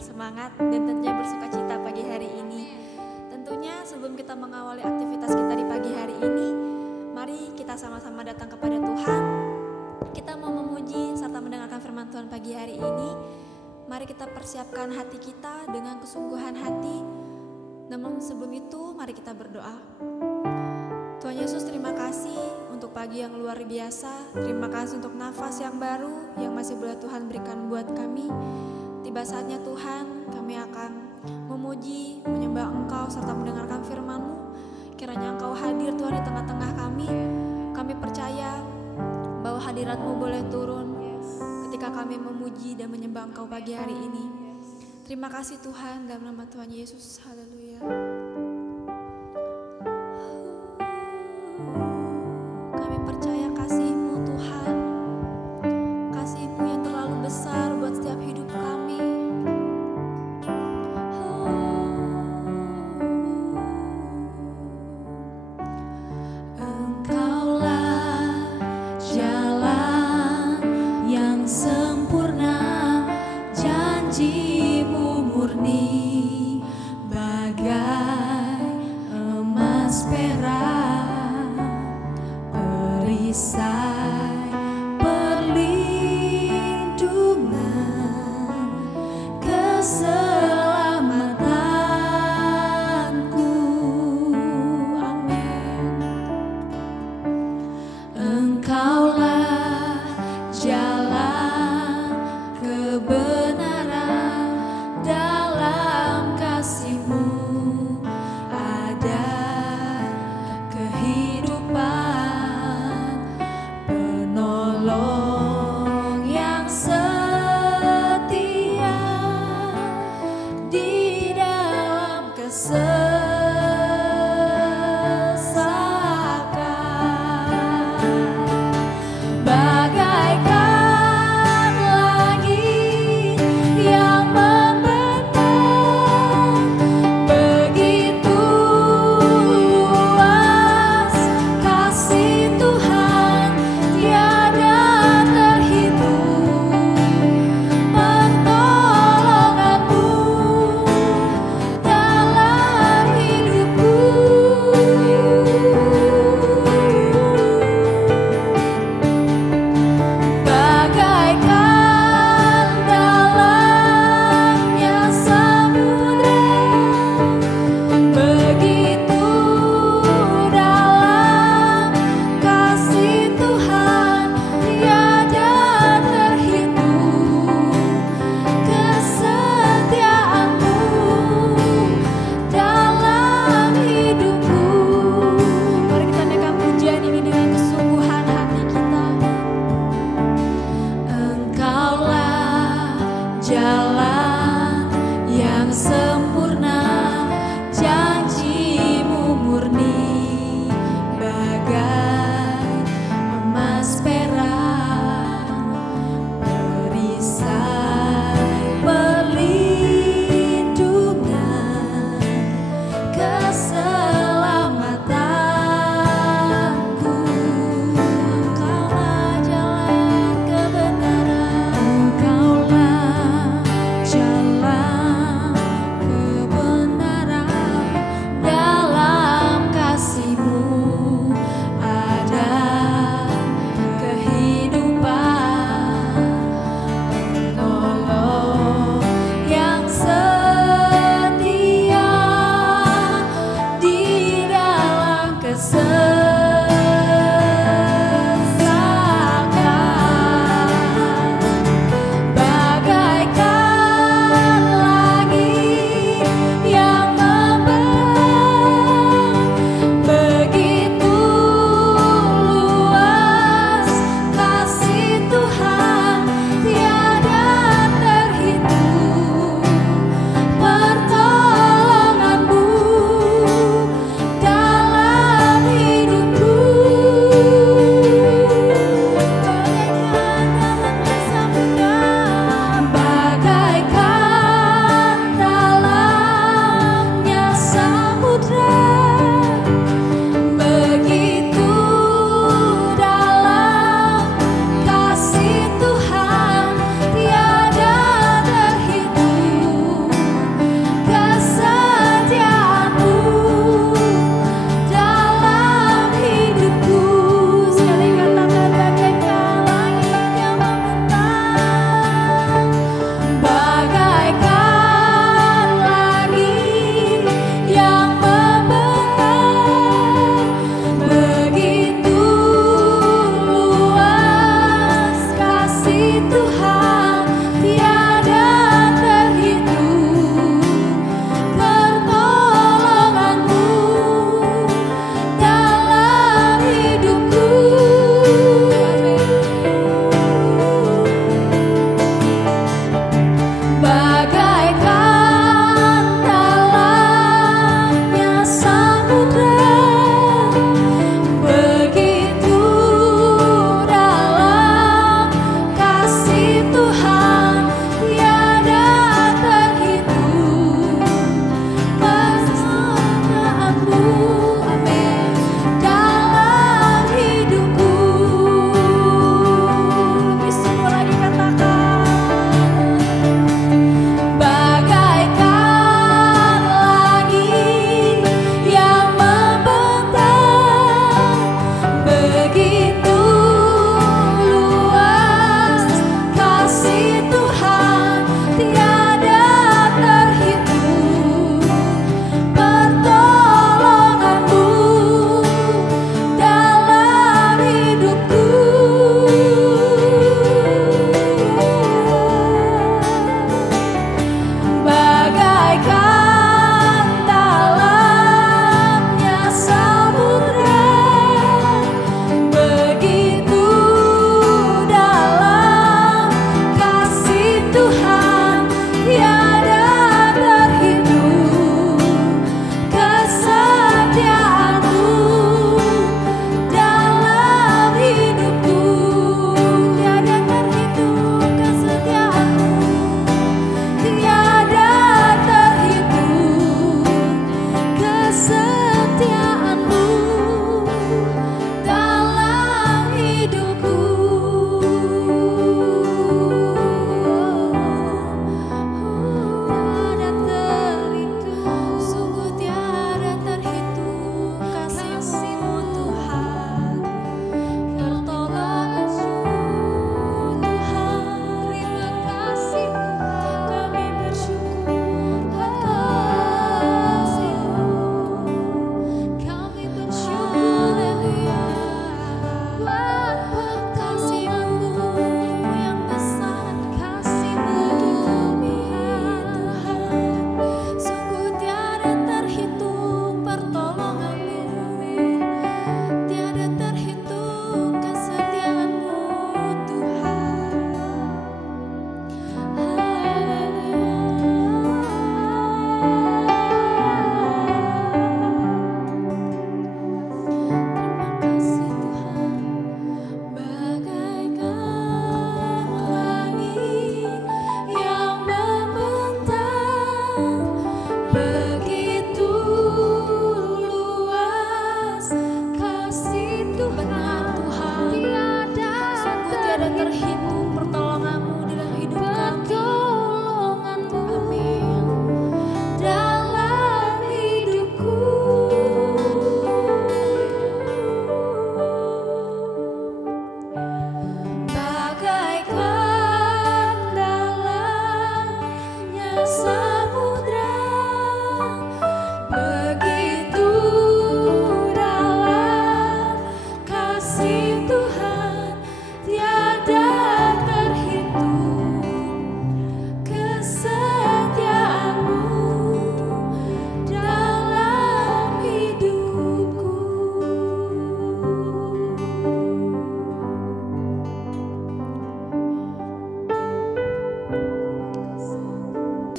bersemangat dan tentunya bersuka cita pagi hari ini. Tentunya sebelum kita mengawali aktivitas kita di pagi hari ini, mari kita sama-sama datang kepada Tuhan. Kita mau memuji serta mendengarkan firman Tuhan pagi hari ini. Mari kita persiapkan hati kita dengan kesungguhan hati. Namun sebelum itu, mari kita berdoa. Tuhan Yesus, terima kasih untuk pagi yang luar biasa. Terima kasih untuk nafas yang baru yang masih boleh Tuhan berikan buat kami. Tiba saatnya Tuhan, kami akan memuji, menyembah Engkau serta mendengarkan firman-Mu. Kiranya Engkau hadir Tuhan di tengah-tengah kami. Kami percaya bahwa hadirat-Mu boleh turun ketika kami memuji dan menyembah Engkau pagi hari ini. Terima kasih Tuhan, dalam nama Tuhan Yesus. Haleluya. Kami percaya kasih-Mu Tuhan, kasih-Mu yang terlalu besar buat setiap hidup kami.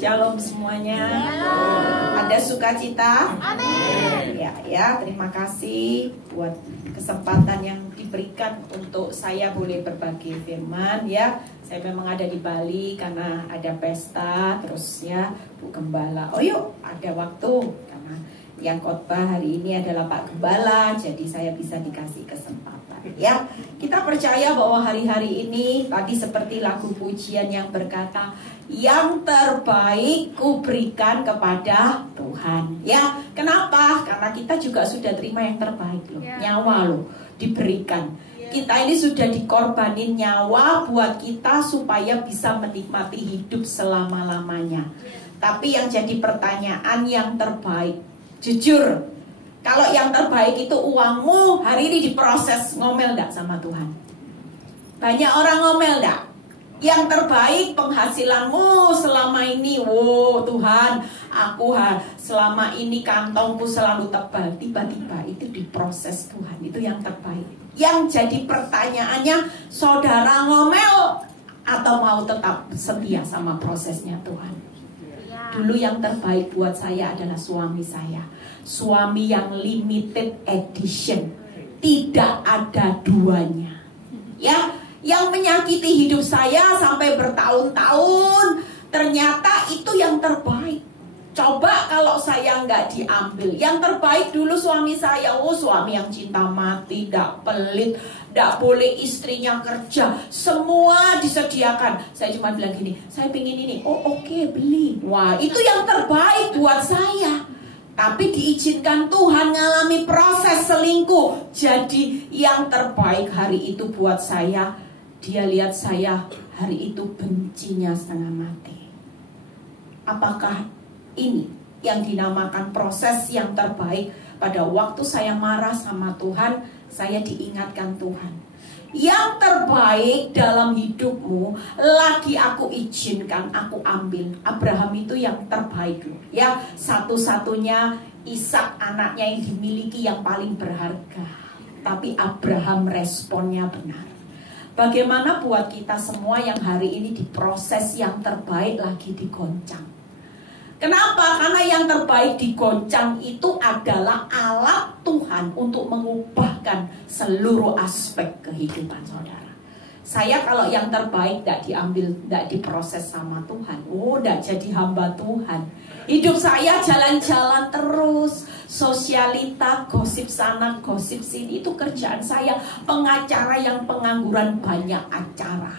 Shalom semuanya. Ada sukacita? Amin. Ya, terima kasih buat kesempatan yang diberikan untuk saya boleh berbagi firman ya. Saya memang ada di Bali karena ada pesta, terus ya Bu Gembala. Oh yuk, ada waktu karena yang khotbah hari ini adalah Pak Gembala, jadi saya bisa dikasih kesempatan. Ya, kita percaya bahwa hari-hari ini tadi seperti lagu pujian yang berkata, yang terbaik kuberikan kepada Tuhan. Ya, kenapa? Karena kita juga sudah terima yang terbaik loh, nyawa loh diberikan. Kita ini sudah dikorbanin nyawa buat kita supaya bisa menikmati hidup selama-lamanya. Tapi yang jadi pertanyaan, yang terbaik, jujur, kalau yang terbaik itu uangmu, hari ini diproses, ngomel gak sama Tuhan? Banyak orang ngomel gak? Yang terbaik penghasilanmu selama ini, wow Tuhan, aku selama ini kantongku selalu tebal. Tiba-tiba itu diproses Tuhan, itu yang terbaik. Yang jadi pertanyaannya, saudara ngomel atau mau tetap setia sama prosesnya Tuhan? Dulu yang terbaik buat saya adalah suami saya. Suami yang limited edition, tidak ada duanya. Ya, yang menyakiti hidup saya sampai bertahun-tahun, ternyata itu yang terbaik. Coba kalau saya nggak diambil. Yang terbaik dulu suami saya, oh suami yang cinta mati, nggak pelit, nggak boleh istrinya kerja, semua disediakan. Saya cuma bilang gini, saya pingin ini, oh oke, beli. Wah, itu yang terbaik buat saya. Tapi diizinkan Tuhan ngalami proses selingkuh. Jadi yang terbaik hari itu buat saya, dia lihat saya hari itu bencinya setengah mati. Apakah ini yang dinamakan proses yang terbaik? Pada waktu saya marah sama Tuhan, saya diingatkan Tuhan, yang terbaik dalam hidupmu lagi aku izinkan, aku ambil. Abraham itu yang terbaik loh, ya, satu-satunya Ishak anaknya yang dimiliki yang paling berharga. Tapi Abraham responnya benar. Bagaimana buat kita semua yang hari ini diproses yang terbaik lagi digoncang? Kenapa? Karena yang terbaik digoncang itu adalah alat Tuhan untuk mengubahkan seluruh aspek kehidupan saudara. Saya kalau yang terbaik tidak diambil, tidak diproses sama Tuhan, tidak jadi hamba Tuhan. Hidup saya jalan-jalan terus, sosialita, gosip sana, gosip sini, itu kerjaan saya. Pengacara yang pengangguran, banyak acara.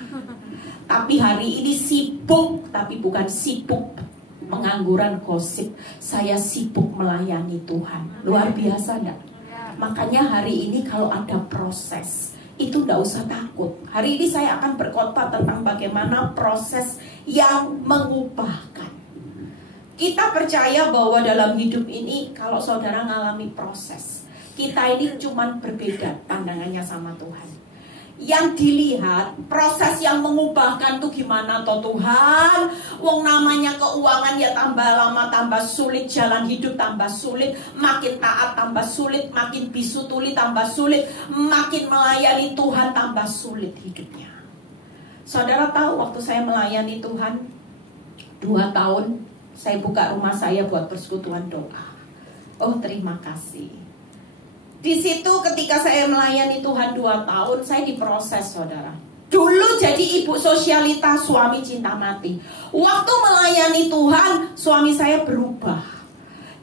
Tapi hari ini sibuk, tapi bukan sibuk pengangguran gosip, saya sibuk melayani Tuhan. Luar biasa enggak? Makanya hari ini kalau ada proses, itu enggak usah takut. Hari ini saya akan berkhotbah tentang bagaimana proses yang mengubahkan. Kita percaya bahwa dalam hidup ini, kalau saudara ngalami proses, kita ini cuman berbeda pandangannya sama Tuhan. Yang dilihat proses yang mengubahkan tuh gimana toh Tuhan? Wong namanya keuangan ya tambah lama tambah sulit, jalan hidup tambah sulit, makin taat tambah sulit, makin bisu tuli tambah sulit, makin melayani Tuhan tambah sulit hidupnya. Saudara tahu waktu saya melayani Tuhan 2 tahun, saya buka rumah saya buat persekutuan doa. Oh terima kasih. Di situ ketika saya melayani Tuhan 2 tahun, saya diproses saudara. Dulu jadi ibu sosialita, suami cinta mati. Waktu melayani Tuhan, suami saya berubah.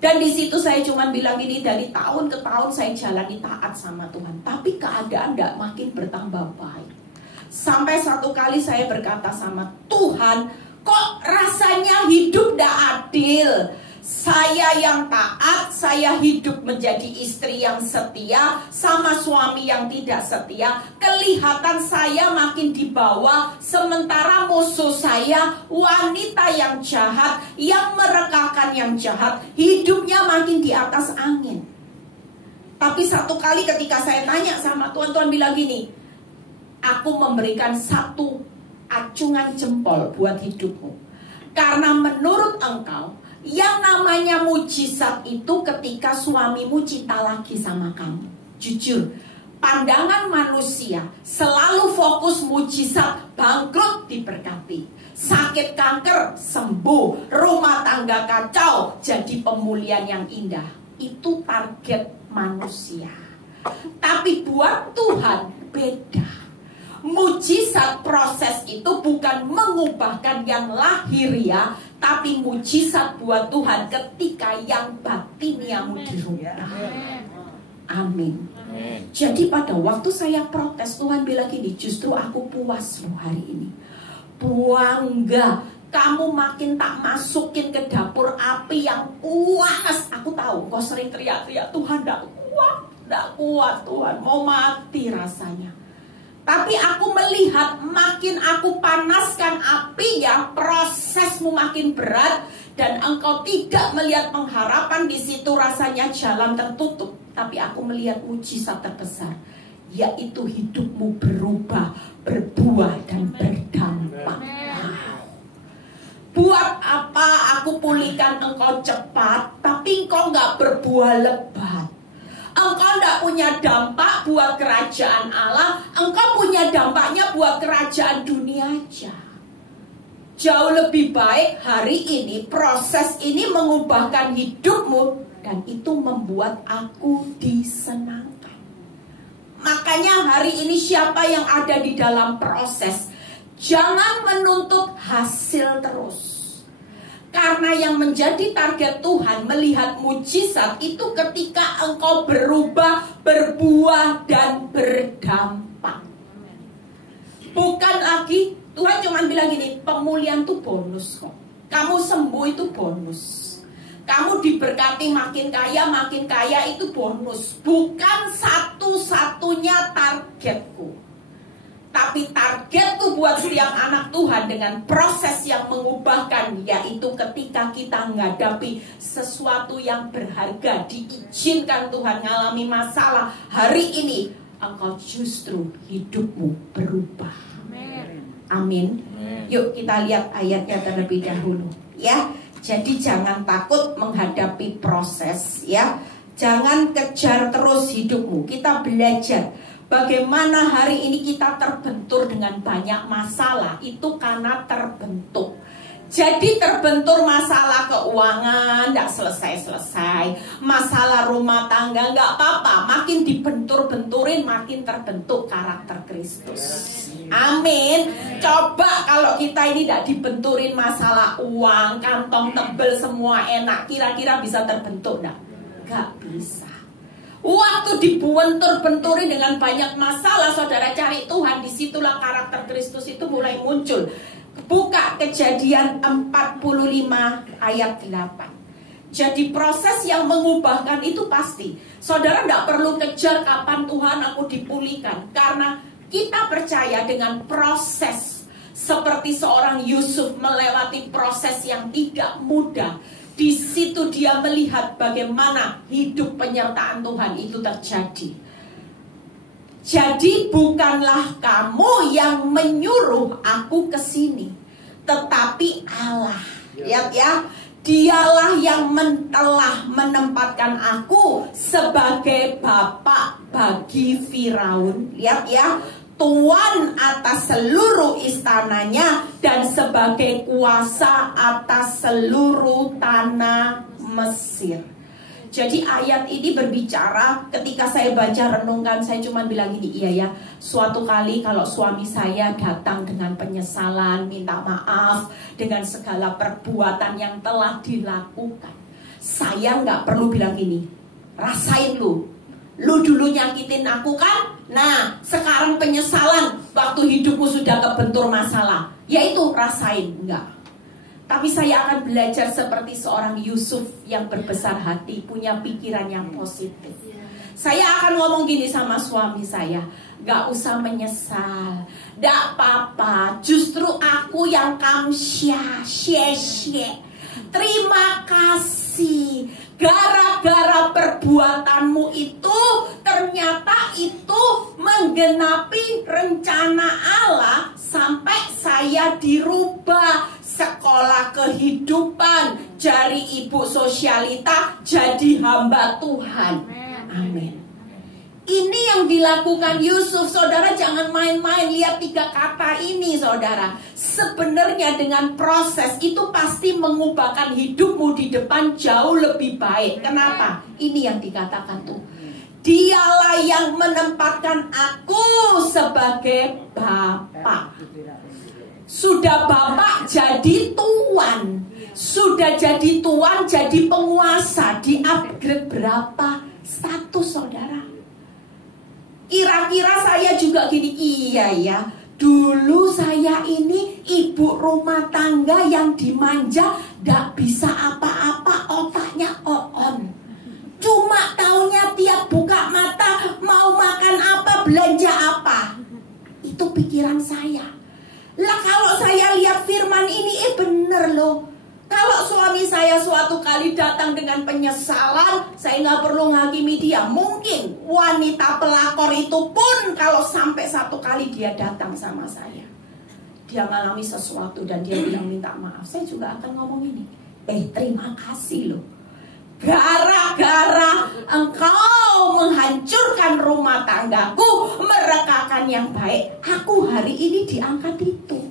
Dan di situ saya cuma bilang ini, dari tahun ke tahun saya jalani taat sama Tuhan. Tapi keadaan tidak makin bertambah baik. Sampai satu kali saya berkata sama Tuhan, kok rasanya hidup tidak adil. Saya yang taat, saya hidup menjadi istri yang setia sama suami yang tidak setia. Kelihatan saya makin di bawah, sementara musuh saya wanita yang jahat, yang merekakan yang jahat, hidupnya makin di atas angin. Tapi satu kali ketika saya tanya sama Tuhan, Tuhan bilang gini, aku memberikan satu acungan jempol buat hidupmu. Karena menurut engkau, yang namanya mujizat itu ketika suamimu cinta lagi sama kamu. Jujur, pandangan manusia selalu fokus mujizat, bangkrut diberkati. sakit kanker sembuh, rumah tangga kacau jadi pemulihan yang indah. Itu target manusia. Tapi buat Tuhan beda. Mujizat proses itu bukan mengubahkan yang lahiriah, tapi mujizat buat Tuhan ketika yang batiniamu dirubah. Amin. Jadi pada waktu saya protes, Tuhan bilang gini, justru aku puas loh hari ini. Bangga, kamu makin tak masukin ke dapur api yang panas. Aku tahu kau sering teriak-teriak, Tuhan gak kuat Tuhan, mau mati rasanya. Tapi aku melihat makin aku panaskan apinya, prosesmu makin berat dan engkau tidak melihat pengharapan di situ, rasanya jalan tertutup. Tapi aku melihat mujizat terbesar, yaitu hidupmu berubah, berbuah dan berdampak. Buat apa aku pulihkan engkau cepat, tapi engkau gak berbuah lebat? Engkau tidak punya dampak buat kerajaan Allah, engkau punya dampaknya buat kerajaan dunia aja. Jauh lebih baik hari ini proses ini mengubahkan hidupmu, dan itu membuat aku disenangkan. Makanya hari ini siapa yang ada di dalam proses, jangan menuntut hasil terus. Karena yang menjadi target Tuhan melihat mujizat itu ketika engkau berubah, berbuah, dan berdampak. Bukan lagi, Tuhan cuma bilang gini, pemulihan itu bonus kok. Kamu sembuh itu bonus. Kamu diberkati makin kaya itu bonus. Bukan satu-satunya targetku. Tapi target tuh buat setiap anak Tuhan dengan proses yang mengubahkan, yaitu ketika kita menghadapi sesuatu yang berharga, diizinkan Tuhan mengalami masalah. Hari ini engkau justru hidupmu berubah. Amin. Yuk kita lihat ayatnya terlebih dahulu ya. Jadi jangan takut menghadapi proses ya. Jangan kejar terus hidupmu. Kita belajar bagaimana hari ini kita terbentur dengan banyak masalah. Itu karena terbentuk. Jadi terbentur masalah keuangan gak selesai-selesai, masalah rumah tangga gak apa-apa. Makin dibentur-benturin makin terbentuk karakter Kristus. Amin. Coba kalau kita ini gak dibenturin masalah uang, kantong tebel semua enak, kira-kira bisa terbentuk gak? Gak bisa. Waktu dibentur-benturin dengan banyak masalah, saudara cari Tuhan, disitulah karakter Kristus itu mulai muncul. Buka Kejadian 45 ayat 8. Jadi proses yang mengubahkan itu pasti. Saudara tidak perlu kejar kapan Tuhan aku dipulihkan, karena kita percaya dengan proses. Seperti seorang Yusuf melewati proses yang tidak mudah. Di situ dia melihat bagaimana hidup penyertaan Tuhan itu terjadi. Jadi bukanlah kamu yang menyuruh aku ke sini, tetapi Allah. Lihat ya, dialah yang telah menempatkan aku sebagai bapak bagi Firaun. Lihat ya, tuan atas seluruh istananya dan sebagai kuasa atas seluruh tanah Mesir. Jadi ayat ini berbicara, ketika saya baca renungkan, saya cuma bilang gini, iya ya, suatu kali kalau suami saya datang dengan penyesalan, minta maaf dengan segala perbuatan yang telah dilakukan, saya nggak perlu bilang gini, rasain lu dulu nyakitin aku kan, nah sekarang penyesalan waktu hidupmu sudah kebentur masalah, yaitu rasain, enggak. Tapi saya akan belajar seperti seorang Yusuf yang berbesar hati, punya pikiran yang positif. Saya akan ngomong gini sama suami saya, gak usah menyesal, gak apa-apa, justru aku yang kamsya, terima kasih. Gara-gara perbuatanmu itu, ternyata itu menggenapi rencana Allah sampai saya dirubah. Sekolah kehidupan, dari ibu sosialita jadi hamba Tuhan. Amin. Ini yang dilakukan Yusuf. Saudara jangan main-main. Lihat 3 kata ini saudara. Sebenarnya dengan proses itu pasti mengubahkan hidupmu di depan jauh lebih baik. Kenapa? Ini yang dikatakan tuh. Dialah yang menempatkan aku sebagai Bapak. Sudah Bapak jadi Tuan. Sudah jadi Tuan, jadi penguasa. Di upgrade berapa status saudara? Kira-kira saya juga gini, iya ya, dulu saya ini ibu rumah tangga yang dimanja, gak bisa apa-apa, otaknya on. Cuma taunya tiap buka mata, mau makan apa, belanja apa. Itu pikiran saya. Lah kalau saya lihat firman ini, bener loh. Kalau suami saya suatu kali datang dengan penyesalan, saya nggak perlu menghakimi dia. Mungkin wanita pelakor itu pun kalau sampai satu kali dia datang sama saya, dia mengalami sesuatu dan dia bilang minta maaf, saya juga akan ngomong ini. Terima kasih loh. Gara-gara engkau menghancurkan rumah tanggaku, merekakan yang baik, aku hari ini diangkat itu.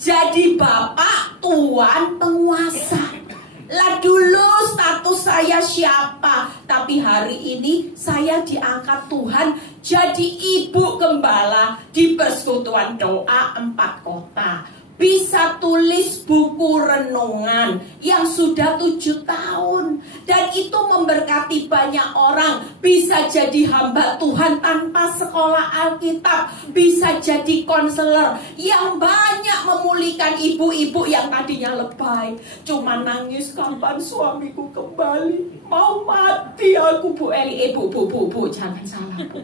Jadi Bapak, Tuan, penguasa. Lah dulu status saya siapa, tapi hari ini saya diangkat Tuhan jadi ibu gembala di persekutuan doa 4 kota. Bisa tulis buku renungan yang sudah 7 tahun. Dan itu memberkati banyak orang. Bisa jadi hamba Tuhan tanpa sekolah Alkitab. Bisa jadi konselor yang banyak memulihkan ibu-ibu yang tadinya lebay. Cuma nangis kapan suamiku kembali. Mau mati aku Bu Eli. Bu, jangan salah Bu.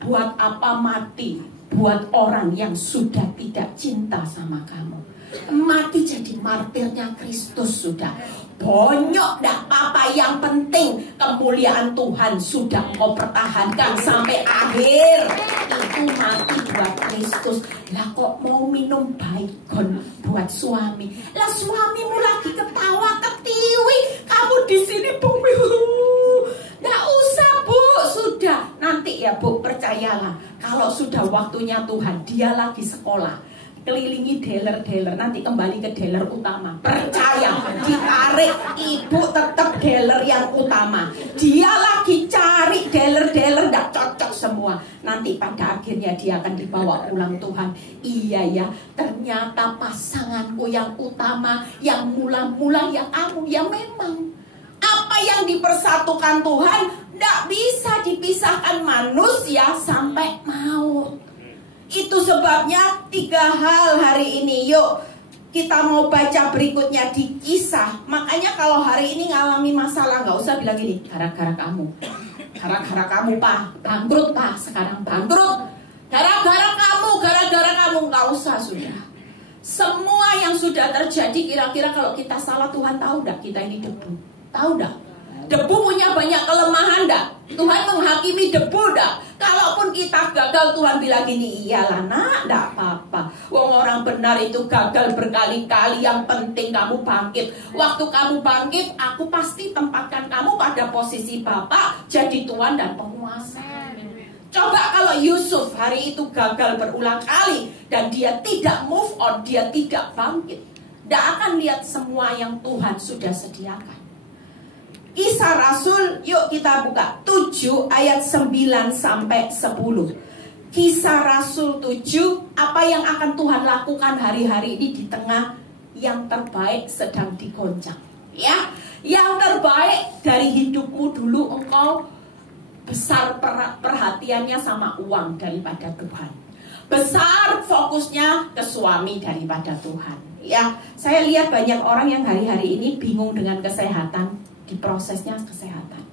Buat apa mati? Buat orang yang sudah tidak cinta sama kamu. Mati jadi martirnya Kristus sudah. Bonyok dah apa-apa, yang penting kemuliaan Tuhan sudah kau pertahankan sampai akhir. Itu mati buat Kristus. Lah kok mau minum baygon buat suami? Lah suamimu lagi ketawa ketiwi, kamu di sini bumi. Nggak usah Bu, sudah. Nanti ya Bu, percayalah, kalau sudah waktunya Tuhan, dia lagi sekolah, kelilingi dealer-dealer, nanti kembali ke dealer utama. Percaya, ditarik, ibu tetap dealer yang utama. Dia lagi cari dealer-dealer, nggak cocok semua. Nanti pada akhirnya dia akan dibawa pulang Tuhan. Iya ya, ternyata pasanganku yang utama, yang mula-mula, yang kamu, yang memang. Apa yang dipersatukan Tuhan tidak bisa dipisahkan manusia sampai maut. Itu sebabnya 3 hal hari ini. Yuk kita mau baca berikutnya di Kisah. Makanya kalau hari ini ngalami masalah, nggak usah bilang gini, gara-gara kamu. Gara-gara kamu Pak, bangkrut Pak, sekarang bangkrut. Gara-gara kamu, nggak usah sudah. Semua yang sudah terjadi, kira-kira kalau kita salah, Tuhan tahu enggak kita ini debu? Tahu dah, debu punya banyak kelemahan dah. Tuhan menghakimi debu dah. Kalaupun kita gagal, Tuhan bilang gini, iyalah nak, enggak apa-apa. Wong orang benar itu gagal berkali-kali, yang penting kamu bangkit. Waktu kamu bangkit, aku pasti tempatkan kamu pada posisi Bapak, jadi Tuan dan penguasa. Coba kalau Yusuf hari itu gagal berulang kali dan dia tidak move on, dia tidak bangkit, tidak akan lihat semua yang Tuhan sudah sediakan. Kisah Rasul, yuk kita buka 7 ayat 9 sampai 10. Kisah Rasul 7, apa yang akan Tuhan lakukan hari-hari ini di tengah yang terbaik sedang digoncang. Ya, yang terbaik dari hidupmu dulu, engkau besar perhatiannya sama uang daripada Tuhan. Besar fokusnya ke suami daripada Tuhan. Ya, saya lihat banyak orang yang hari-hari ini bingung dengan kesehatan. Di prosesnya kesehatan.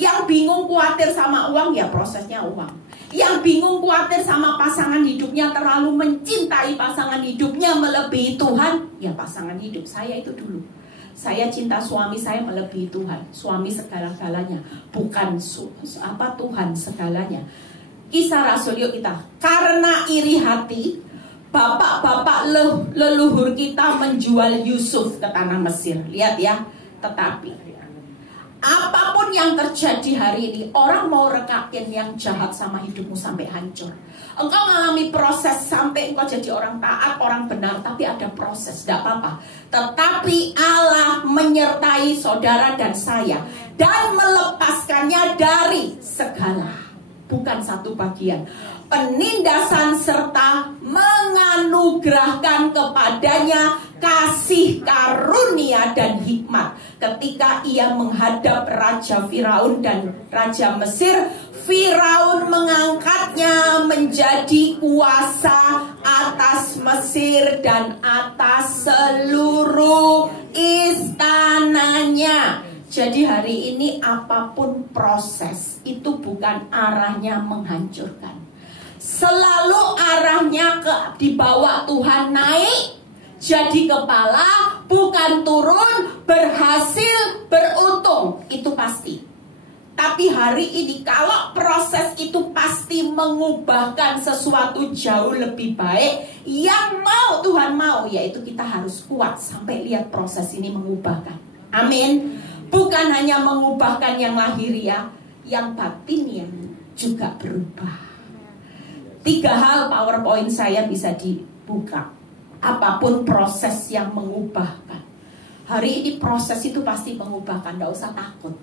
Yang bingung khawatir sama uang, ya prosesnya uang. Yang bingung khawatir sama pasangan hidupnya, terlalu mencintai pasangan hidupnya melebihi Tuhan, ya pasangan hidup saya itu dulu. Saya cinta suami saya melebihi Tuhan. Suami segala-galanya, bukan Tuhan segalanya. Kisah Rasul, yuk kita. Karena iri hati, bapak-bapak leluhur kita menjual Yusuf ke tanah Mesir. Lihat ya. Tetapi Apapun yang terjadi hari ini, orang mau rekakin yang jahat sama hidupmu sampai hancur. Engkau mengalami proses sampai engkau jadi orang taat, orang benar, tapi ada proses, tidak apa-apa. Tetapi Allah menyertai saudara dan saya dan melepaskannya dari segala, bukan satu bagian, penindasan serta menganugerahkan kepadanya kasih karunia dan hikmat ketika ia menghadap Raja Firaun dan Raja Mesir. Firaun mengangkatnya menjadi kuasa atas Mesir dan atas seluruh istananya. Jadi hari ini apapun proses itu bukan arahnya menghancurkan, selalu arahnya dibawa Tuhan naik, jadi kepala, bukan turun, berhasil, beruntung. Itu pasti. Tapi hari ini kalau proses itu pasti mengubahkan sesuatu jauh lebih baik, yang mau Tuhan mau, yaitu kita harus kuat sampai lihat proses ini mengubahkan. Amin. Bukan hanya mengubahkan yang lahiriah, yang batinnya juga berubah. 3 hal PowerPoint saya bisa dibuka. Apapun proses yang mengubahkan. Hari ini proses itu pasti mengubahkan, tidak usah takut.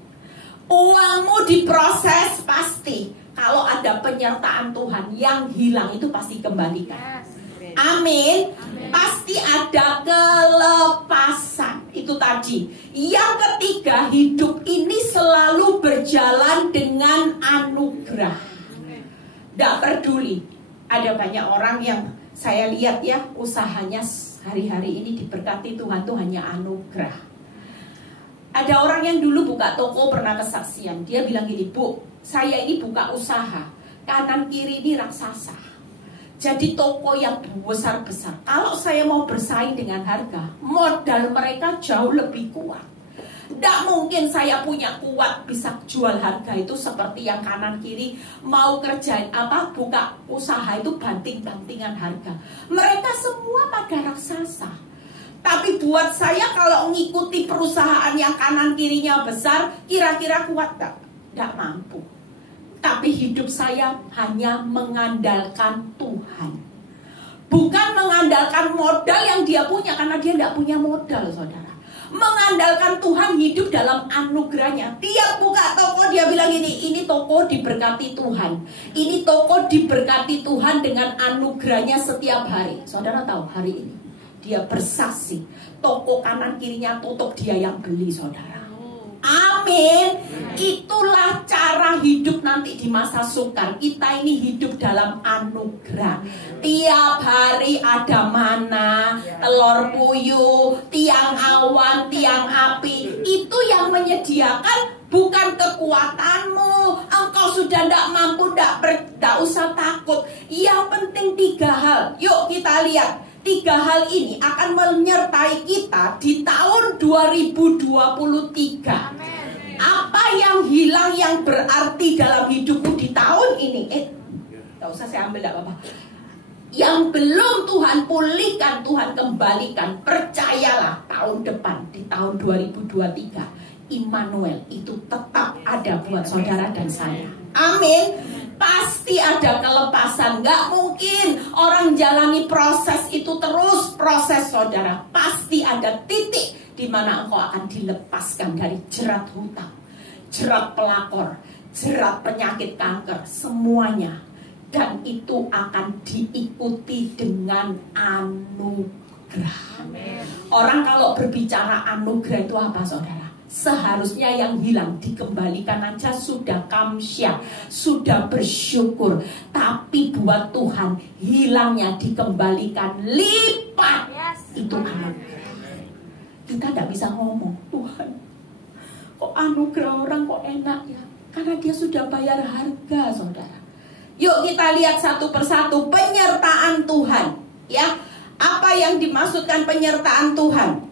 Uangmu diproses pasti. Kalau ada penyertaan Tuhan, yang hilang itu pasti kembalikan. Amin. Pasti ada kelepasan. Itu tadi. Yang ketiga, hidup ini selalu berjalan dengan anugerah. Tidak peduli. Ada banyak orang yang saya lihat ya, usahanya hari-hari ini diberkati Tuhan tuh hanya anugerah. Ada orang yang dulu buka toko pernah kesaksian. Dia bilang gini, Bu, saya ini buka usaha, kanan kiri ini raksasa. Jadi toko yang besar-besar. Kalau saya mau bersaing dengan harga, modal mereka jauh lebih kuat. Tidak mungkin saya punya kuat bisa jual harga itu seperti yang kanan kiri mau kerjain buka usaha itu banting-bantingan harga. Mereka semua pada raksasa. Tapi buat saya kalau ngikuti perusahaan yang kanan kirinya besar, kira-kira kuat tak? Tidak mampu. Tapi hidup saya hanya mengandalkan Tuhan. Bukan mengandalkan modal yang dia punya, karena dia tidak punya modal, saudara. Mengandalkan Tuhan, hidup dalam anugerahnya. Tiap buka toko dia bilang ini toko diberkati Tuhan. Ini toko diberkati Tuhan dengan anugerahnya setiap hari. Saudara tahu hari ini dia bersaksi, toko kanan kirinya tutup, dia yang beli, saudara. Amin. Itulah cara hidup nanti di masa sukar. Kita ini hidup dalam anugerah. Tiap hari ada mana, telur puyuh, tiang awan, tiang api. Itu yang menyediakan, bukan kekuatanmu. Engkau sudah tidak mampu, tidak usah takut. Yang penting 3 hal. Yuk kita lihat. 3 hal ini akan menyertai kita di tahun 2023. Amen. Apa yang hilang yang berarti dalam hidupmu di tahun ini? Gak usah saya ambil, gak apa-apa. Yang belum Tuhan pulihkan, Tuhan kembalikan. Percayalah, tahun depan, di tahun 2023, Immanuel itu tetap ada buat saudara dan saya. Amin. Pasti ada kelepasan. Gak mungkin orang jalani proses itu terus proses, saudara. Pasti ada titik di mana engkau akan dilepaskan dari jerat hutang, jerat pelakor, jerat penyakit kanker, semuanya. Dan itu akan diikuti dengan anugerah. Amen. Orang kalau berbicara anugerah itu apa, saudara? Seharusnya yang hilang dikembalikan aja sudah kamsyah, sudah bersyukur. Tapi buat Tuhan, hilangnya dikembalikan lipat. Itu anugerah. Kita tidak bisa ngomong, Tuhan, kok anugerah orang kok enak ya? Karena dia sudah bayar harga, saudara. Yuk kita lihat satu persatu penyertaan Tuhan. Ya, apa yang dimaksudkan penyertaan Tuhan?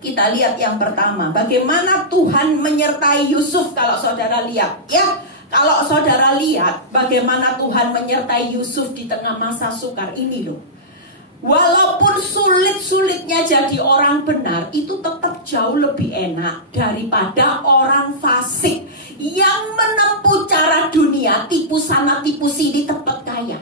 Kita lihat yang pertama, bagaimana Tuhan menyertai Yusuf. Kalau saudara lihat, ya, kalau saudara lihat bagaimana Tuhan menyertai Yusuf di tengah masa sukar ini loh. Walaupun sulit-sulitnya jadi orang benar, itu tetap jauh lebih enak daripada orang fasik yang menempuh cara dunia, tipu sana tipu sini tempat kaya.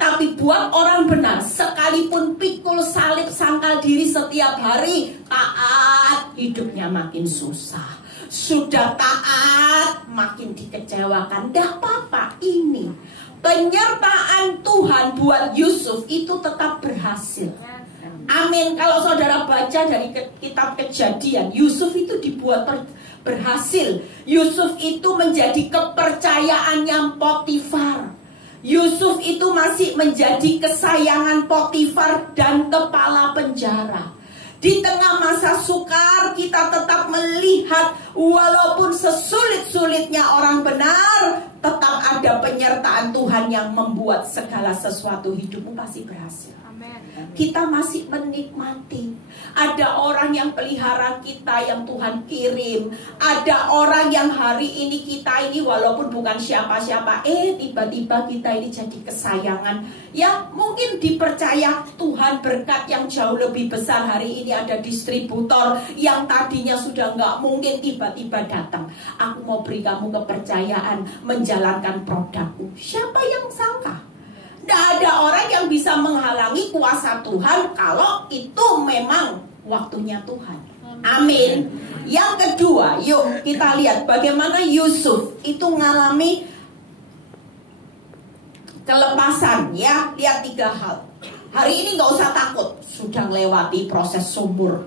Tapi buat orang benar, sekalipun pikul salib sangkal diri setiap hari, taat, hidupnya makin susah. Sudah taat, makin dikecewakan. Tidak apa-apa, ini penyertaan Tuhan buat Yusuf itu tetap berhasil. Amin. Kalau saudara baca dari kitab Kejadian, Yusuf itu dibuat berhasil. Yusuf itu menjadi kepercayaannya Potifar. Yusuf itu masih menjadi kesayangan Potifar dan kepala penjara. Di tengah masa sukar kita tetap melihat walaupun sesulit-sulitnya orang benar, tetap ada penyertaan Tuhan yang membuat segala sesuatu hidupmu pasti berhasil. Kita masih menikmati. Ada orang yang pelihara kita yang Tuhan kirim. Ada orang yang hari ini kita ini walaupun bukan siapa-siapa, tiba-tiba kita ini jadi kesayangan. Ya mungkin dipercaya Tuhan berkat yang jauh lebih besar. Hari ini ada distributor yang tadinya sudah nggak mungkin tiba-tiba datang. Aku mau beri kamu kepercayaan menjalankan produkku. Siapa yang sangka? Tidak ada orang yang bisa menghalangi kuasa Tuhan kalau itu memang waktunya Tuhan. Amin. Yang kedua, yuk kita lihat bagaimana Yusuf itu mengalami kelepasan. Ya, lihat 3 hal. Hari ini nggak usah takut, sudah melewati proses sumur.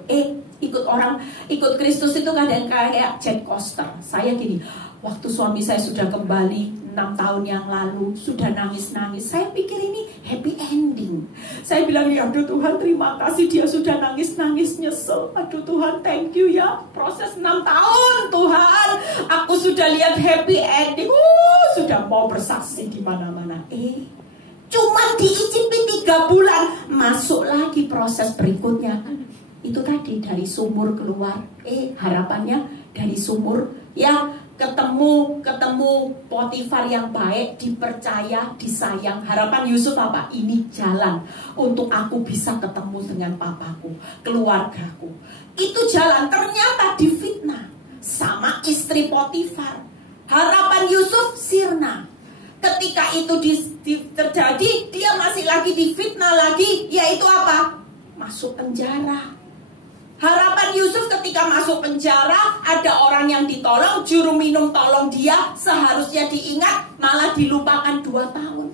Ikut Kristus itu kadang kayak jet coaster. Saya gini, waktu suami saya sudah kembali 6 tahun yang lalu, sudah nangis-nangis. Saya pikir ini happy ending. Saya bilang, ya aduh Tuhan terima kasih, dia sudah nangis-nangis nyesel. Aduh Tuhan thank you ya, proses 6 tahun Tuhan, aku sudah lihat happy ending. Sudah mau bersaksi di mana-mana. Cuman diicipi 3 bulan, masuk lagi proses berikutnya. Itu tadi dari sumur keluar. Harapannya dari sumur ya ketemu Potifar yang baik, dipercaya, disayang. Harapan Yusuf apa? Ini jalan untuk aku bisa ketemu dengan papaku, keluargaku. Itu jalan, ternyata difitnah sama istri Potifar. Harapan Yusuf sirna. Ketika itu terjadi, dia masih lagi difitnah lagi, yaitu apa? Masuk penjara. Harapan Yusuf ketika masuk penjara, ada orang yang ditolong, juru minum tolong dia, seharusnya diingat, malah dilupakan 2 tahun.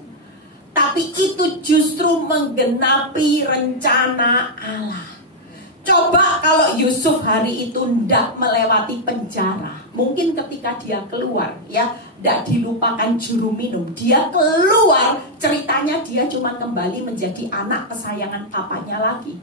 Tapi itu justru menggenapi rencana Allah. Coba kalau Yusuf hari itu tidak melewati penjara, mungkin ketika dia keluar, ya, tidak dilupakan juru minum, dia keluar, ceritanya dia cuma kembali menjadi anak kesayangan papanya lagi.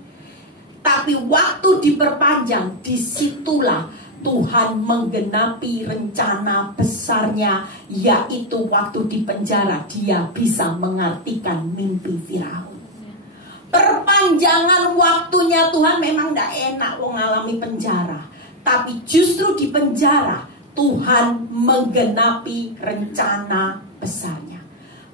Tapi waktu diperpanjang, disitulah Tuhan menggenapi rencana besarnya, yaitu waktu di penjara dia bisa mengartikan mimpi Firaun. Perpanjangan waktunya Tuhan memang tidak enak mengalami penjara, tapi justru di penjara Tuhan menggenapi rencana besarnya.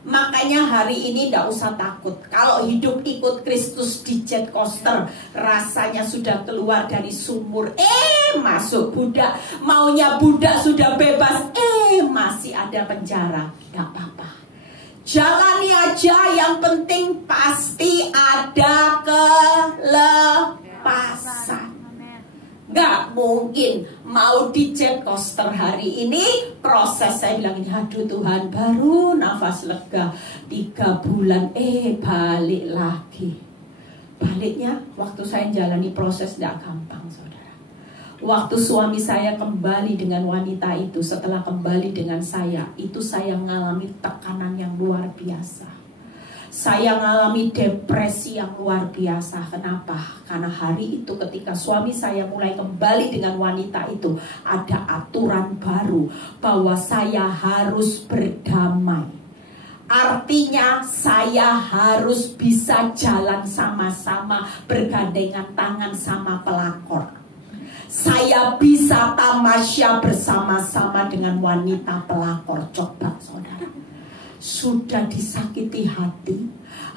Makanya hari ini tidak usah takut. Kalau hidup ikut Kristus di jet coaster, rasanya sudah keluar dari sumur, masuk budak. Maunya budak sudah bebas, masih ada penjara. Tidak apa-apa, jalani aja, yang penting pasti ada kelepasan. Gak mungkin mau di jet coaster hari ini, proses saya bilang ini, aduh Tuhan baru nafas lega 3 bulan, balik lagi. Baliknya waktu saya jalani proses gak gampang saudara. Waktu suami saya kembali dengan wanita itu, setelah kembali dengan saya, itu saya mengalami tekanan yang luar biasa. Saya mengalami depresi yang luar biasa. Kenapa? Karena hari itu ketika suami saya mulai kembali dengan wanita itu, ada aturan baru bahwa saya harus berdamai. Artinya saya harus bisa jalan sama-sama, bergandengan tangan sama pelakor. Saya bisa tamasya bersama-sama dengan wanita pelakor. Coba saudara, sudah disakiti hati,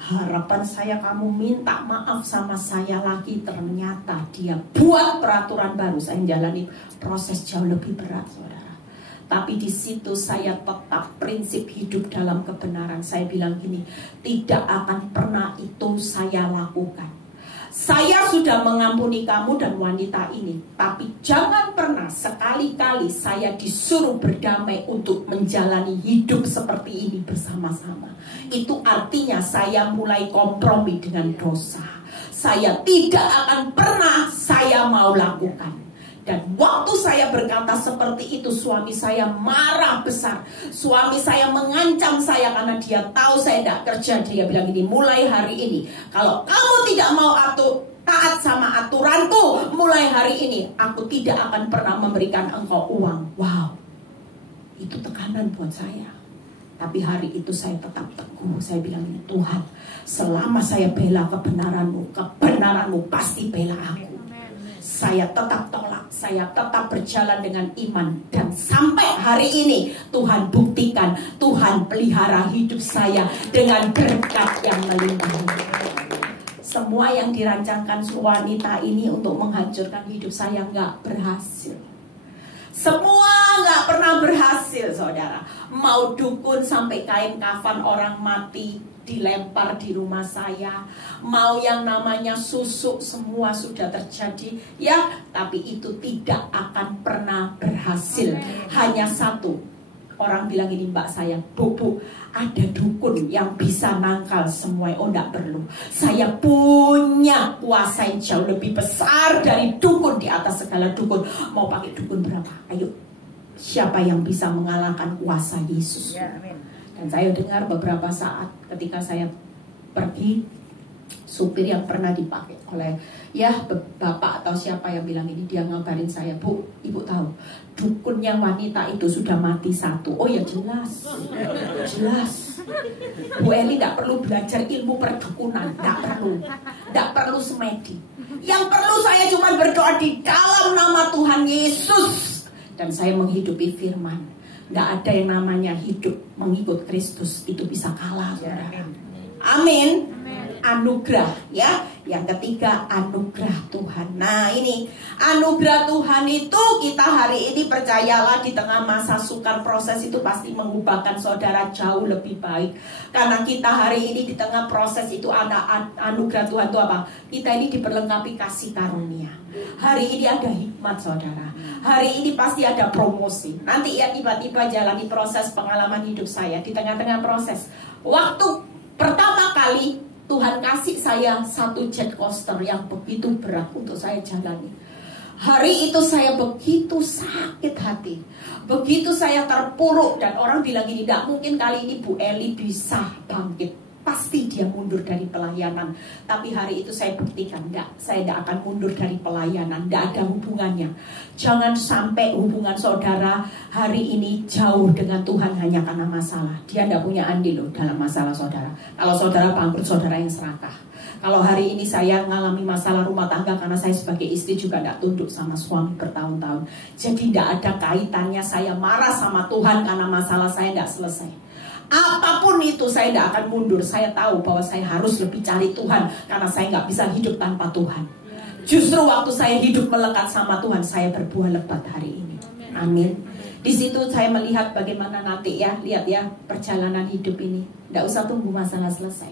Harapan saya kamu minta maaf sama saya lagi, ternyata dia buat peraturan baru. Saya menjalani proses jauh lebih berat, saudara. Tapi di situ saya tetap prinsip hidup dalam kebenaran. Saya bilang gini, tidak akan pernah itu saya lakukan. Saya sudah mengampuni kamu dan wanita ini, tapi jangan pernah sekali-kali saya disuruh berdamai untuk menjalani hidup seperti ini bersama-sama. Itu artinya saya mulai kompromi dengan dosa. Saya tidak akan pernah saya mau lakukan. Dan waktu saya berkata seperti itu, suami saya marah besar. Suami saya mengancam saya karena dia tahu saya tidak kerja. Dia bilang ini, mulai hari ini, kalau kamu tidak mau taat sama aturanku, mulai hari ini aku tidak akan pernah memberikan engkau uang. Wow, itu tekanan buat saya. Tapi hari itu saya tetap teguh. Saya bilang ini, Tuhan, selama saya bela kebenaranmu, kebenaranmu pasti bela aku. Saya tetap tolak, saya tetap berjalan dengan iman. Dan sampai hari ini Tuhan buktikan, Tuhan pelihara hidup saya dengan berkat yang melimpah. Semua yang dirancangkan wanita ini untuk menghancurkan hidup saya nggak berhasil. Semua nggak pernah berhasil, saudara. Mau dukun sampai kain kafan orang mati dilempar di rumah saya, mau yang namanya susuk, semua sudah terjadi ya, tapi itu tidak akan pernah berhasil. Hanya satu, orang bilang ini, mbak saya, bu, ada dukun yang bisa nangkal semua. Oh, enggak perlu, saya punya kuasa yang jauh lebih besar dari dukun, di atas segala dukun. Mau pakai dukun berapa? Ayo, siapa yang bisa mengalahkan kuasa Yesus? Ya, amin. Dan saya dengar beberapa saat ketika saya pergi, supir yang pernah dipakai oleh ya bapak atau siapa yang bilang ini, dia ngabarin saya, bu, ibu tahu dukunnya wanita itu sudah mati satu. Oh ya jelas, jelas. Bu Eli tidak perlu belajar ilmu perdukunan, tidak perlu semedi. Yang perlu saya cuma berdoa di dalam nama Tuhan Yesus, dan saya menghidupi firman. Nggak ada yang namanya hidup mengikut Kristus itu bisa kalah, saudara. Amin. Anugerah, ya. Yang ketiga, anugerah Tuhan. Nah, ini anugerah Tuhan itu kita hari ini, percayalah, di tengah masa sukar proses itu pasti mengubahkan saudara jauh lebih baik. Karena kita hari ini di tengah proses itu ada anugerah Tuhan itu apa? Kita ini diperlengkapi kasih karunia. Hari ini ada hikmat, saudara. Hari ini pasti ada promosi. Nanti ya tiba-tiba jalani proses pengalaman hidup saya. Di tengah-tengah proses, waktu pertama kali Tuhan kasih saya satu jet coaster yang begitu berat untuk saya jalani. Hari itu saya begitu sakit hati, begitu saya terpuruk, dan orang bilang gini, tidak mungkin kali ini Bu Eli bisa bangkit. Pasti dia mundur dari pelayanan. Tapi hari itu saya buktikan, saya tidak akan mundur dari pelayanan. Tidak ada hubungannya. Jangan sampai hubungan saudara hari ini jauh dengan Tuhan hanya karena masalah. Dia tidak punya andil loh dalam masalah saudara. Kalau saudara bangkrut, saudara yang serakah. Kalau hari ini saya mengalami masalah rumah tangga karena saya sebagai istri juga tidak tunduk sama suami bertahun-tahun. Jadi tidak ada kaitannya saya marah sama Tuhan karena masalah saya tidak selesai. Apapun itu saya tidak akan mundur. Saya tahu bahwa saya harus lebih cari Tuhan, karena saya nggak bisa hidup tanpa Tuhan. Justru waktu saya hidup melekat sama Tuhan, saya berbuah lebat hari ini. Amin. Di situ saya melihat bagaimana nanti ya, lihat ya perjalanan hidup ini. Tidak usah tunggu masalah selesai.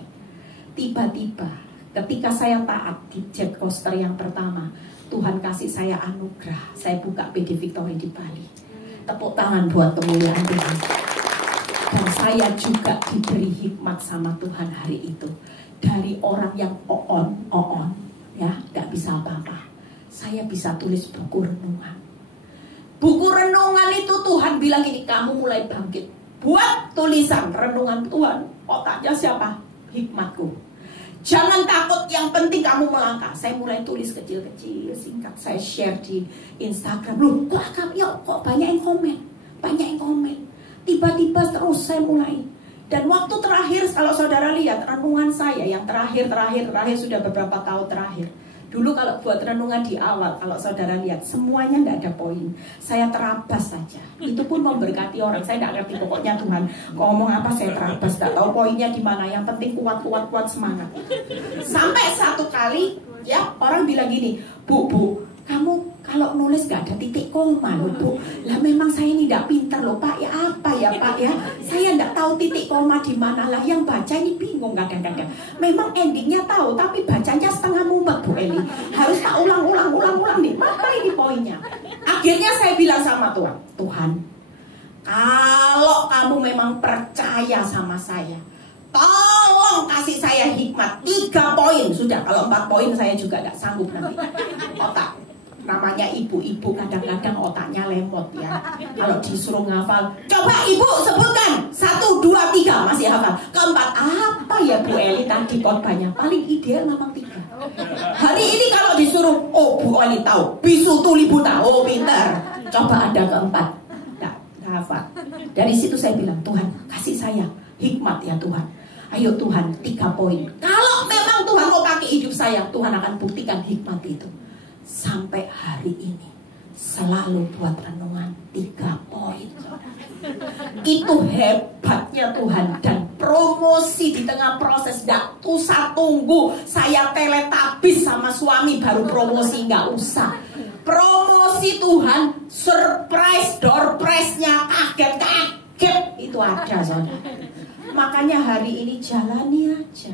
Tiba-tiba ketika saya taat di jet coaster yang pertama, Tuhan kasih saya anugerah. Saya buka PD Victory di Bali. Tepuk tangan buat kemuliaan Tuhan. Dan saya juga diberi hikmat sama Tuhan hari itu. Dari orang yang on, ya, gak bisa apa-apa. Saya bisa tulis buku renungan. Buku renungan itu Tuhan bilang gini, kamu mulai bangkit. Buat tulisan renungan Tuhan. Otaknya siapa? Hikmatku. Jangan takut, yang penting kamu melangkah. Saya mulai tulis kecil-kecil, singkat. Saya share di Instagram. Loh, kok banyak yang komen? Banyak yang komen. Tiba-tiba terus saya mulai. Dan waktu terakhir, kalau saudara lihat renungan saya yang terakhir sudah beberapa tahun terakhir, Dulu kalau buat renungan di awal, kalau saudara lihat, semuanya nggak ada poin. Saya terabas saja. Itu pun memberkati orang. Saya nggak ngerti pokoknya Tuhan ngomong apa, saya terabas. Nggak tahu poinnya di mana. Yang penting kuat semangat. Sampai satu kali, ya orang bilang gini, Bu, kamu kalau nulis gak ada titik koma loh Bu. Lah memang saya ini gak pintar loh Pak. Ya apa ya Pak ya. Saya gak tahu titik koma di mana lah. Yang baca ini bingung kadang-kadang. Memang endingnya tahu tapi bacanya setengah mumet Bu Eli. Harus tak ulang nih. Apa ini poinnya? Akhirnya saya bilang sama Tuhan, Tuhan, kalau kamu memang percaya sama saya, tolong kasih saya hikmat 3 poin. Sudah, kalau 4 poin saya juga gak sanggup nanti. Otak. Namanya ibu-ibu kadang-kadang otaknya lemot ya. Kalau disuruh ngafal, coba ibu sebutkan 1, 2, 3, masih hafal. Keempat, apa ya Bu Eli tadi khotbahnya? Paling ideal memang 3. Hari ini kalau disuruh, oh Bu Eli tahu, bisu tuli buta, oh pintar. Coba ada keempat, nggak hafal. Dari situ saya bilang, Tuhan kasih saya hikmat ya Tuhan. Ayo Tuhan 3 poin. Kalau memang Tuhan mau pakai hidup saya, Tuhan akan buktikan hikmat itu. Sampai hari ini selalu buat renungan 3 poin. Itu hebatnya Tuhan. Dan promosi di tengah proses. Gak usah tunggu saya teletabis sama suami baru promosi. Gak usah. Promosi Tuhan, surprise door prize-nya kaget-kaget itu ada saudara. Makanya hari ini jalani aja.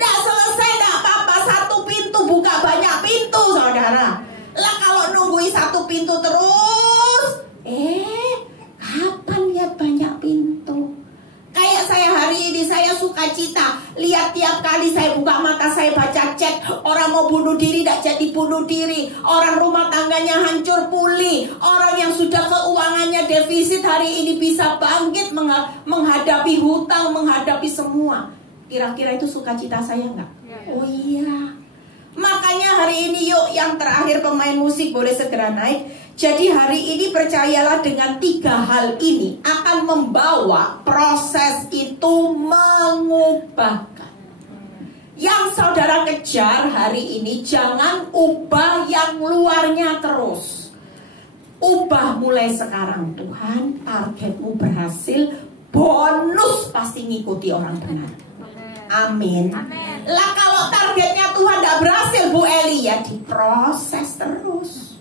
Nggak selesai, nggak apa-apa. 1 pintu buka banyak pintu, saudara. Lah kalau nungguin 1 pintu terus, kapan lihat banyak pintu? Kayak saya hari ini, saya sukacita. Lihat tiap kali saya buka mata, saya baca chat. Orang mau bunuh diri, nggak jadi bunuh diri. Orang rumah tangganya hancur pulih. Orang yang sudah keuangannya defisit hari ini bisa bangkit menghadapi hutang, menghadapi semua. Kira-kira itu sukacita saya nggak? Oh iya. Makanya hari ini yuk yang terakhir pemain musik boleh segera naik. Jadi hari ini percayalah dengan 3 hal ini akan membawa proses itu mengubahkan. Yang saudara kejar hari ini jangan ubah yang luarnya terus. Ubah mulai sekarang. Tuhan, targetmu berhasil, bonus pasti ngikuti orang benar. Amin. Lah kalau targetnya Tuhan tidak berhasil Bu Eli, ya diproses terus.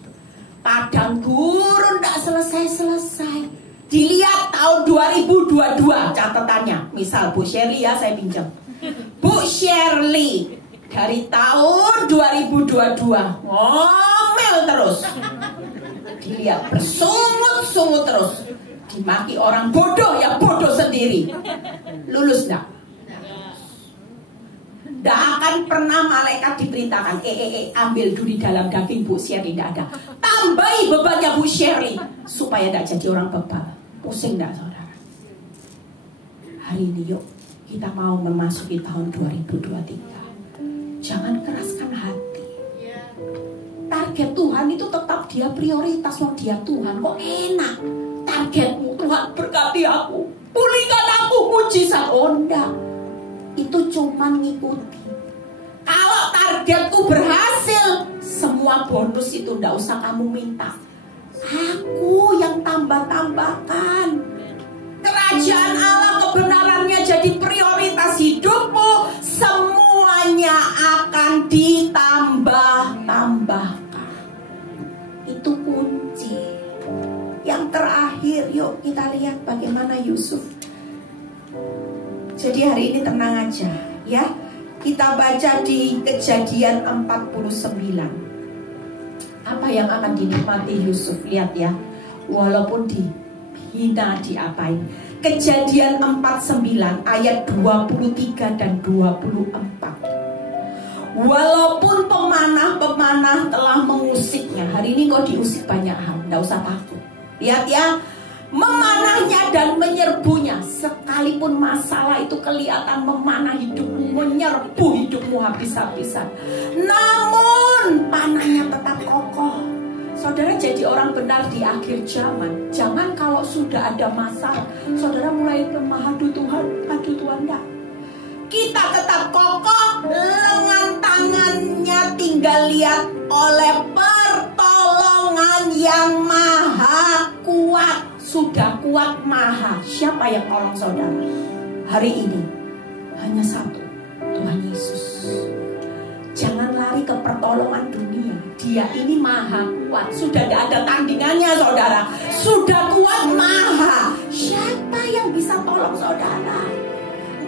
Padang gurun tidak selesai-selesai. Dilihat tahun 2022 catatannya. Misal Bu Shirley ya, saya pinjam. Bu Shirley dari tahun 2022 ngomel terus. Dilihat bersungut-sungut terus. Dimaki orang bodoh, ya bodoh sendiri. Lulus enggak? Tidak akan pernah malaikat diperintahkan ambil duri dalam daging Bu Shirley, tidak ada. Tambahi bebannya Bu Shirley supaya tidak jadi orang bebal. Pusing tidak saudara? Hari ini yuk kita mau memasuki tahun 2023. Jangan keraskan hati. Target Tuhan itu tetap dia prioritas. Wong dia Tuhan kok enak. Targetmu Tuhan berkati aku, pulihkan aku, mujizat. Oh enggak, itu cuma ngikuti. Kalau targetku berhasil, semua bonus itu ndak usah kamu minta. Aku yang tambah-tambahkan. Kerajaan Allah, kebenarannya jadi prioritas hidupmu. Semuanya akan ditambah-tambahkan. Itu kunci. Yang terakhir, yuk kita lihat bagaimana Yusuf. Jadi hari ini tenang aja ya. Kita baca di Kejadian 49. Apa yang akan dinikmati Yusuf? Lihat ya. Walaupun dihina, diapain. Kejadian 49 ayat 23 dan 24. Walaupun pemanah-pemanah telah mengusiknya. Hari ini kau diusik banyak hal, tidak usah takut. Lihat ya. Memanahnya dan menyerbunya. Sekalipun masalah itu kelihatan memanah hidupmu, menyerbu hidupmu habis-habisan, namun panahnya tetap kokoh. Saudara jadi orang benar di akhir zaman. Jangan kalau sudah ada masalah saudara mulai lemah, aduh Tuhan enggak. kita tetap kokoh, lengan tangannya tinggal lihat oleh pertolongan yang maha kuat. Sudah kuat maha. Siapa yang tolong saudara hari ini? Hanya satu, Tuhan Yesus. Jangan lari ke pertolongan dunia. Dia ini maha kuat. Sudah tidak ada tandingannya saudara. Sudah kuat maha. Siapa yang bisa tolong saudara?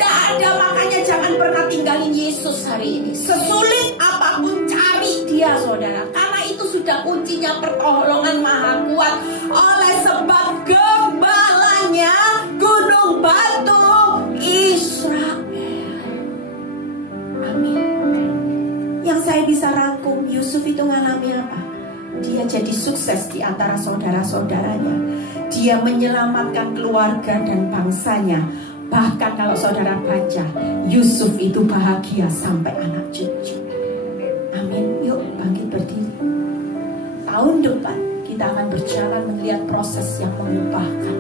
Tidak ada, makanya jangan pernah tinggalin Yesus hari ini. Sesulit apapun cari dia saudara. Karena itu sudah kuncinya pertolongan maha kuat. Oleh sebab gembalanya gunung batu Israel. Amin. Yang saya bisa rangkum, Yusuf itu ngalami apa? Dia jadi sukses di antara saudara-saudaranya. Dia menyelamatkan keluarga dan bangsanya. Bahkan kalau saudara baca, Yusuf itu bahagia sampai anak cucu. Amin. Yuk bangkit berdiri. Tahun depan kita akan berjalan melihat proses yang mengubahkan.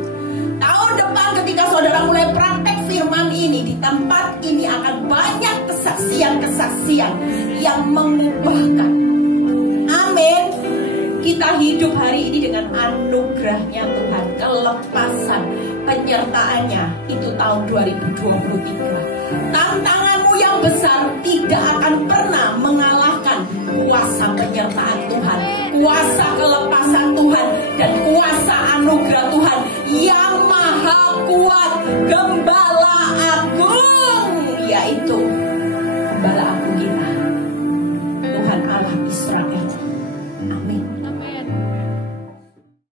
Tahun depan ketika saudara mulai praktek firman ini, di tempat ini akan banyak kesaksian-kesaksian yang mengubahkan. Amin. Kita hidup hari ini dengan anugerahnya Tuhan, kelepasan, penyertaannya. Itu tahun 2023. Tantanganmu yang besar tidak akan pernah mengalahkan kuasa penyertaan Tuhan, kuasa kelepasan Tuhan, dan kuasa anugerah Tuhan yang maha kuat. Gembala agung, yaitu Gembala agung kita, Tuhan Allah Israel. Amin.